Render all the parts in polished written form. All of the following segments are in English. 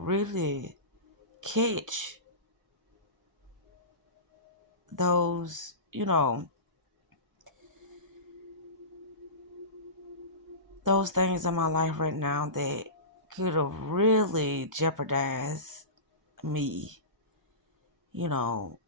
really catch those, those things in my life right now that could have really jeopardized me, you know,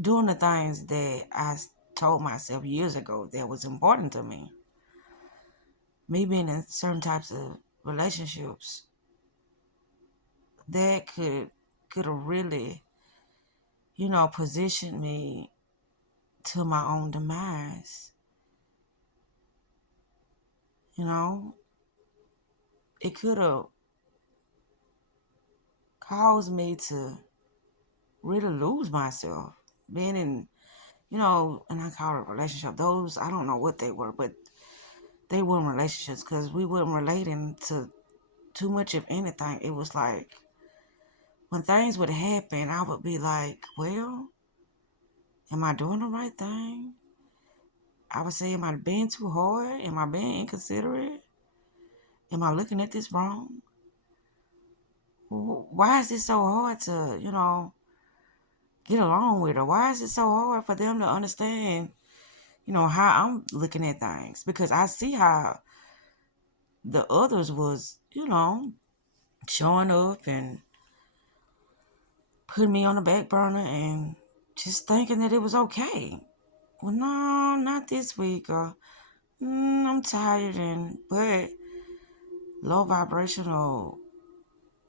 doing the things that I told myself years ago that was important to me. Me being in certain types of relationships that could have really, positioned me to my own demise. You know, it could have caused me to really lose myself. Being in, and I call it a relationship. Those, I don't know what they were, but they weren't relationships because we weren't relating to too much of anything. It was like when things would happen, I would be like, well, am I doing the right thing? I would say, am I being too hard? Am I being inconsiderate? Am I looking at this wrong? Why is it so hard to, get along with her? Why is it so hard for them to understand, how I'm looking at things? Because I see how the others was, showing up and putting me on the back burner and just thinking that it was okay. Well, no, not this week. Or I'm tired, but low vibrational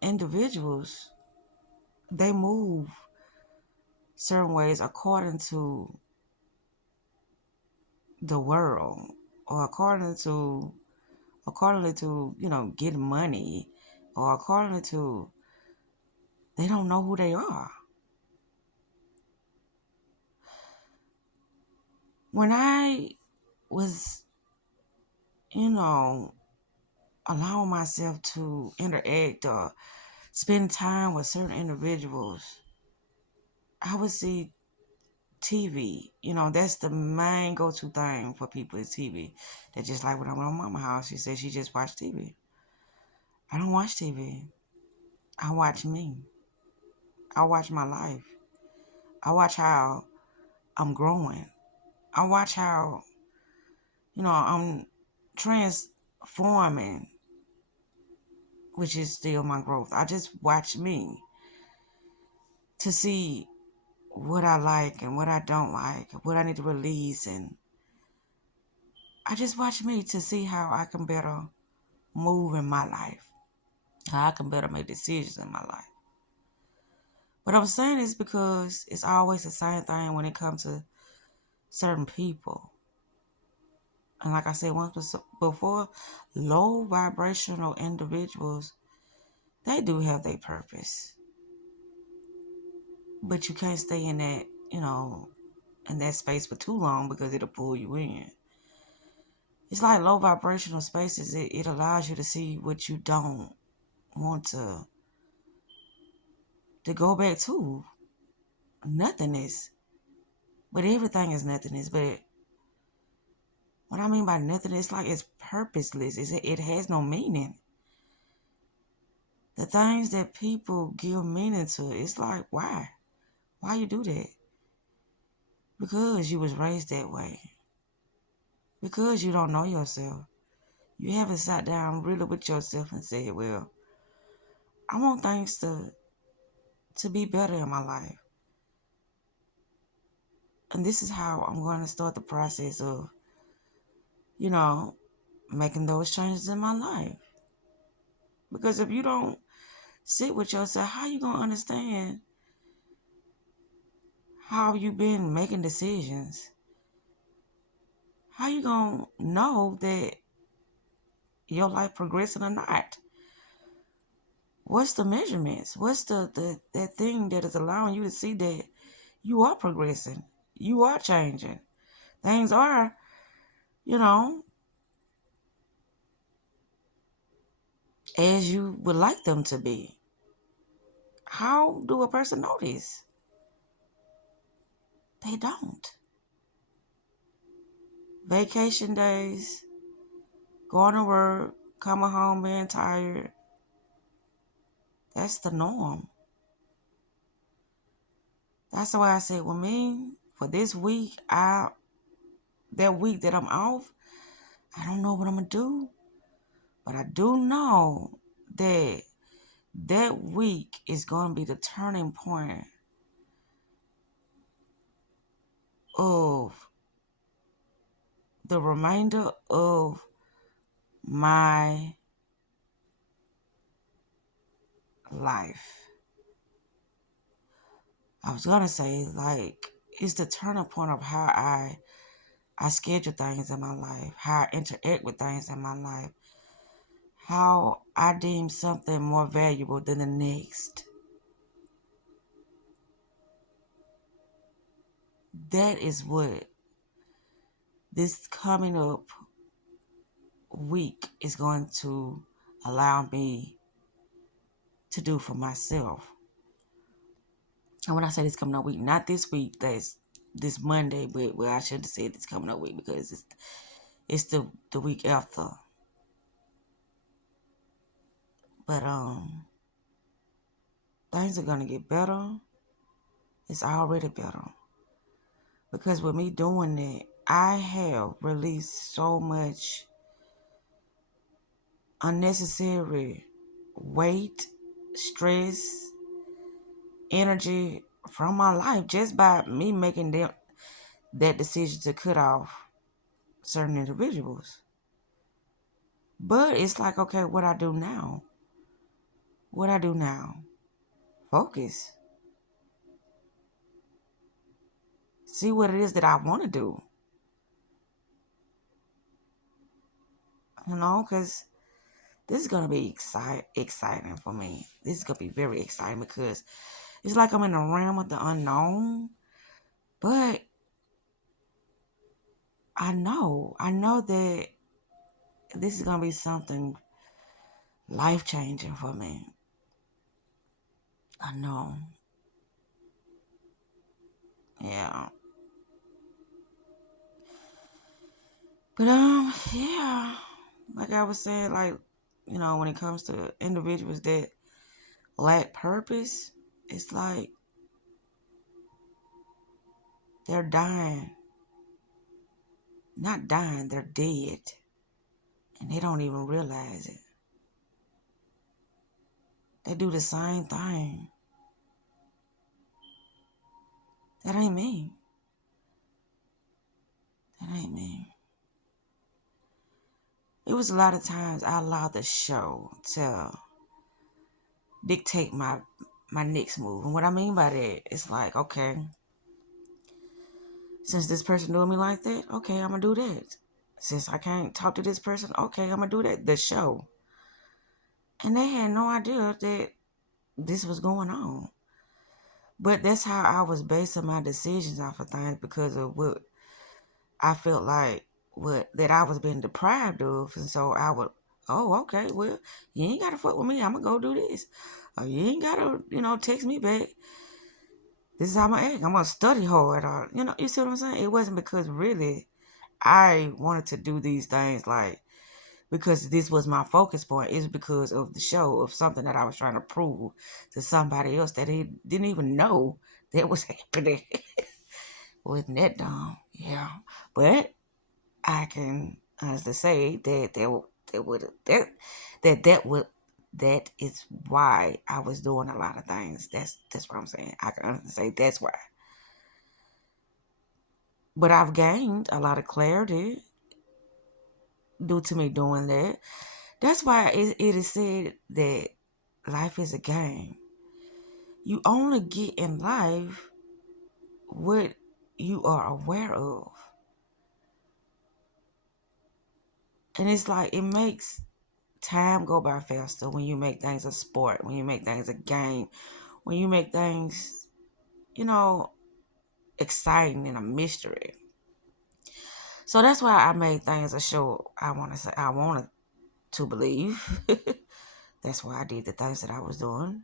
individuals, they move certain ways the world or accordingly to getting money, or accordingly to, they don't know who they are. When I was, allowing myself to interact or spend time with certain individuals, I would see TV. That's the main go-to thing for people is TV. They're just like when I went on Mama's house, she said she just watched TV. I don't watch TV. I watch me. I watch my life. I watch how I'm growing. I watch how, I'm transforming, which is still my growth. I just watch me to see what I like and what I don't like, what I need to release. And I just watch me to see how I can better move in my life, how I can better make decisions in my life. What I'm saying is because it's always the same thing when it comes to certain people. And like I said once before, low vibrational individuals, they do have their purpose. But you can't stay in that, in that space for too long because it'll pull you in. It's like low vibrational spaces, it allows you to see what you don't want to go back to. Nothingness. But everything is nothingness. But what I mean by nothingness, like it's purposeless. It has no meaning. The things that people give meaning to, it's like, why? Why you do that? Because you was raised that way. Because you don't know yourself. You haven't sat down really with yourself and said, well, I want things to be better in my life. And this is how I'm going to start the process of, making those changes in my life. Because if you don't sit with yourself, how you going to understand how you been making decisions? How you going to know that your life progressing or not? What's the measurements? What's that thing that is allowing you to see that you are progressing? You are changing. Things are, as you would like them to be. How do a person know this? They don't. Vacation days going to work, coming home being tired. That's the norm. That's why I said, well, me, for this week, that week that I'm off, I don't know what I'm going to do. But I do know that that week is going to be the turning point of the remainder of my life. I was going to say, like, it's the turning point of how I schedule things in my life, how I interact with things in my life, how I deem something more valuable than the next. That is what this coming up week is going to allow me to do for myself. And when I say this coming up week, not this week, that's this Monday, but well, I should have said this coming up week because it's the week after. But things are gonna get better. It's already better. Because with me doing that, I have released so much unnecessary weight, stress, energy from my life just by me making that decision to cut off certain individuals. But it's like, okay, what I do now? What I do now? Focus. See what it is that I want to do. Because this is going to be exciting for me. This is going to be very exciting because it's like I'm in the realm of the unknown. But I know that this is going to be something life-changing for me. I know. Yeah. But, yeah. Like I was saying, like, when it comes to individuals that lack purpose, it's like they're dying. Not dying, they're dead. And they don't even realize it. They do the same thing. That ain't me. That ain't me. It was a lot of times I allowed the show to dictate my next move. And what I mean by that, it's like, okay, since this person doing me like that, okay, I'm going to do that. Since I can't talk to this person, okay, I'm going to do that. The show. And they had no idea that this was going on. But that's how I was basing my decisions off of things because of what I felt like that I was being deprived of. And so I would, oh, okay, well, you ain't got to fuck with me. I'm going to go do this. Or you ain't got to, text me back. This is how I'm going to act. I'm going to study hard. Or, you see what I'm saying? It wasn't because really I wanted to do these things like because this was my focus point. It's because of the show, of something that I was trying to prove to somebody else that he didn't even know that was happening. Wasn't that dumb? Yeah. But I can honestly say that is why I was doing a lot of things. That's what I'm saying. I can honestly say that's why. But I've gained a lot of clarity due to me doing that. That's why it is said that life is a game. You only get in life what you are aware of. And it's like it makes time go by faster when you make things a sport, when you make things a game, when you make things, exciting and a mystery. So that's why I made things a show. I wanted to believe. That's why I did the things that I was doing.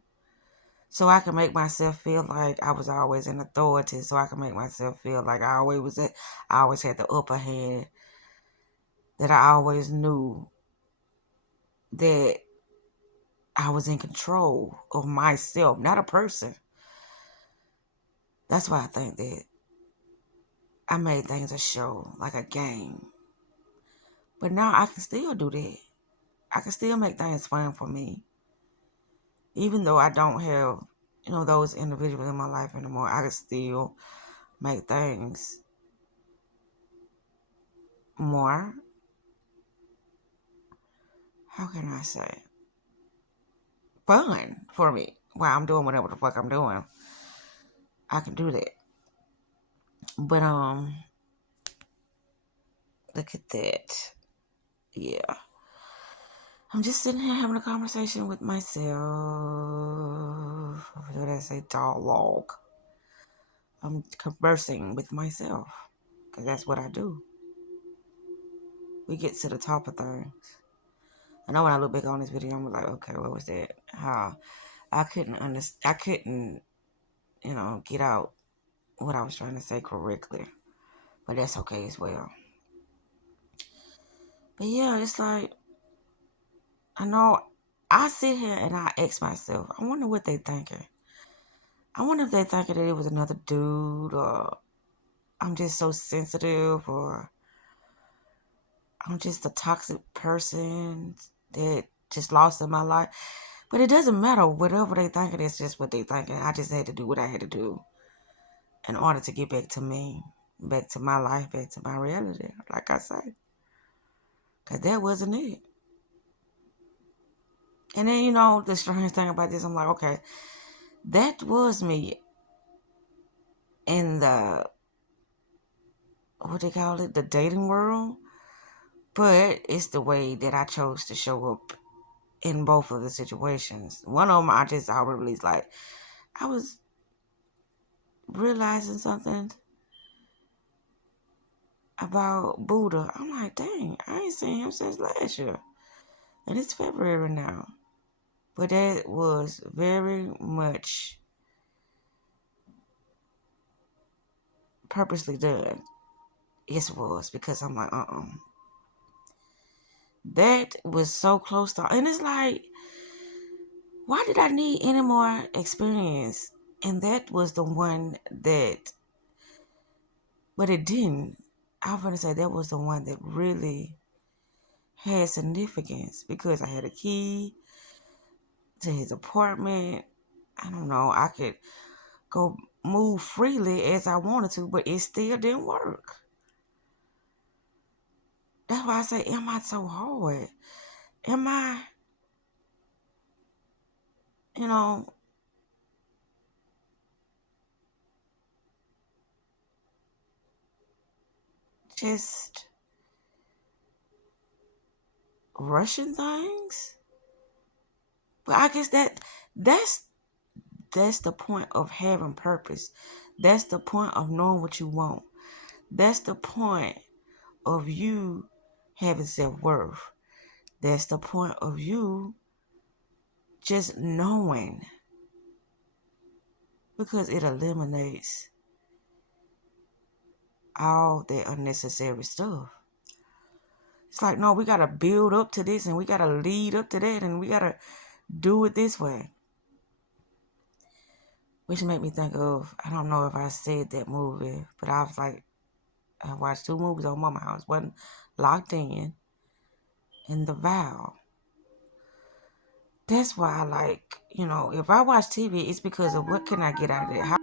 So I can make myself feel like I was always in authority. So I can make myself feel like I always had the upper hand. That I always knew that I was in control of myself, not a person. That's why I think that I made things a show, like a game. But now I can still do that. I can still make things fun for me. Even though I don't have, those individuals in my life anymore, I can still make things more, how can I say, fun for me while I'm doing whatever the fuck I'm doing. I can do that. But look at that. Yeah. I'm just sitting here having a conversation with myself. What did I say? Dialogue. I'm conversing with myself. Because that's what I do. We get to the top of things. I know when I look back on this video, I'm like, okay, what was that? How I couldn't understand. I couldn't, get out what I was trying to say correctly. But that's okay as well. But yeah, it's like, I know I sit here and I ask myself, I wonder what they thinking. I wonder if they thinking that it was another dude, or I'm just so sensitive, or I'm just a toxic person that just lost in my life. But it doesn't matter. Whatever they thinking, it's just what they thinking. I just had to do what I had to do in order to get back to me, back to my life, back to my reality, like I say. Because that wasn't it. And then, the strange thing about this, I'm like, okay, that was me in the, what they call it, the dating world. But it's the way that I chose to show up in both of the situations. One of them, I really like, I was realizing something about Buddha. I'm like, dang, I ain't seen him since last year. And it's February now. But that was very much purposely done. Yes, it was. Because I'm like, that was so close to, and it's like, why did I need any more experience? And that was the one that, but it didn't. I was going to say that was the one that really had significance because I had a key to his apartment. I don't know. I could go move freely as I wanted to, but it still didn't work. That's why I say, am I so hard? Am I, you know, just rushing things? But I guess that's that's the point of having purpose. That's the point of knowing what you want. That's the point of you having self-worth. That's the point of you just knowing, because it eliminates all that unnecessary stuff. It's like, no, we got to build up to this and we got to lead up to that and we got to do it this way. Which made me think of, I don't know if I said that movie, but I was like, I watched two movies on Mama House. One, Locked In, and The Vow. That's why I like, if I watch TV, it's because of what can I get out of it?